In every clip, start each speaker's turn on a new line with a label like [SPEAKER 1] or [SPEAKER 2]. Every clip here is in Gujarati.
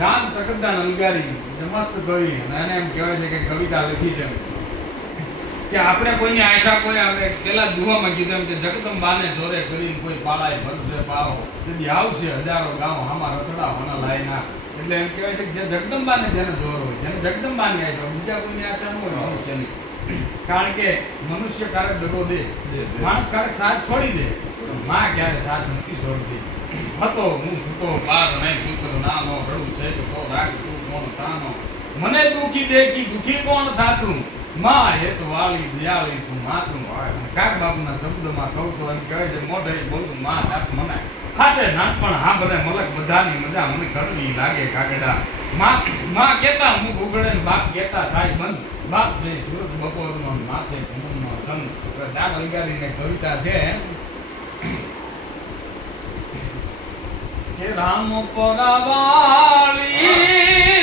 [SPEAKER 1] જાન તકદાન અલગારી. જે મસ્ત કવિ. અને એમ કહેવાય છે કે કવિતા લખી છે. કે આપણે કોઈની આશા કોઈ આપણે પેલા દુવામાં કીધું એમ કે જગદંબાને જોરે કરીને કોઈ પાળાય ભરશે પાવો તેથી આવશે હજારો ગામ આમાં રથડા હોના લાયના એટલે એમ કહેવાય છે કે જે જગદંબાને જેને જોર હોય જેને જગદંબાની આશા હોય, બીજા કોઈની આશા ન હોય મનુષ્યની. કારણ કે મનુષ્ય કારક દગો દે. માણસ કારક સાથ છોડી દે. માં ક્યારે સાથ નથી છોડતી? હતો, હું છૂટો પાર નહીં પુત્ર નાનો રડું છે કે તો રાગ, તું કોણ, તાનો? મને દુખી દેખી, દુખી કોણ થાતું? માં હેત વાલી, દયાળી તું માતું. કાક બાપુના શબ્દમાં કહું તો એમ કહેવાય છે મોઢે બોલું, માં હાથ મને હાથે નાનપણ હાંભળે મલક બધાની મજા મને કરવી લાગે કાગડા. માં માં કેતા મુખ ઉગડે બાપ કેતા થાય બંધ. બાપ છે સુરત બપોરનો માથે પૂનમનો છંદ. દાદા લગાડીને કવિતા છે રામ પરાવાળી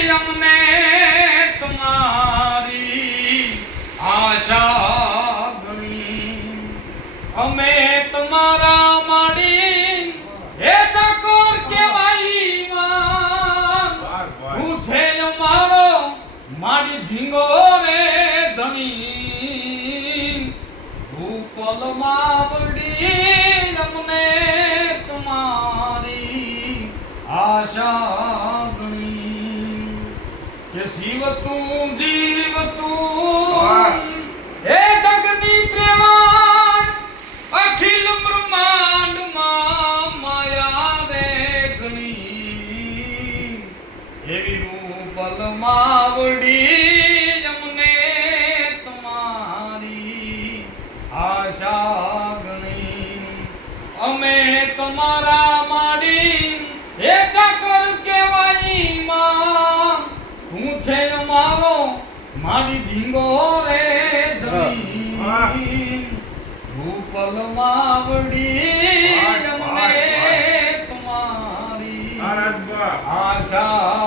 [SPEAKER 1] અમને તમારી આશા ગણી. અમે તમારા માડી હે ઠાકોર કેવાઈ માં તું છે અમારો માડી ઢીંગો રે ધણી. ભૂપલ માવડી અમને આશા ગણી કે શિવ તું જીવ તું હે જગની ત્રેવાણ અખિલ બ્રહ્માંડ માયા રે ઘણી એવી રૂપલ માવડી અમને તમારી આશા ગણી અમે તમારા માડી ધીંગો રે ધણી. રૂપલ માવડી અમને તમારી આશા